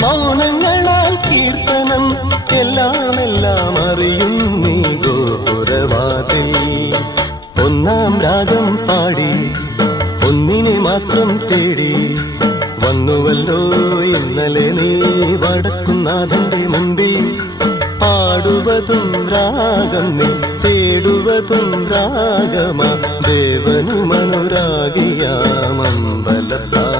മൗനങ്ങളാൽ കീർത്തനം എല്ലാം അറിയുന്നീ ഗോപുരവാതിൽ ഒന്നാം രാഗം പാടി ഒന്നിനെ മാത്രം തേടി വന്നുവല്ലോ ഇന്നലെ നീ വടക്കുന്നാഥന്റെ മുമ്പിൽ പാടുവതും രാഗം നീ തേടുവതും രാഗമാ ദേവനു മനുരാഗിയാമമ്പല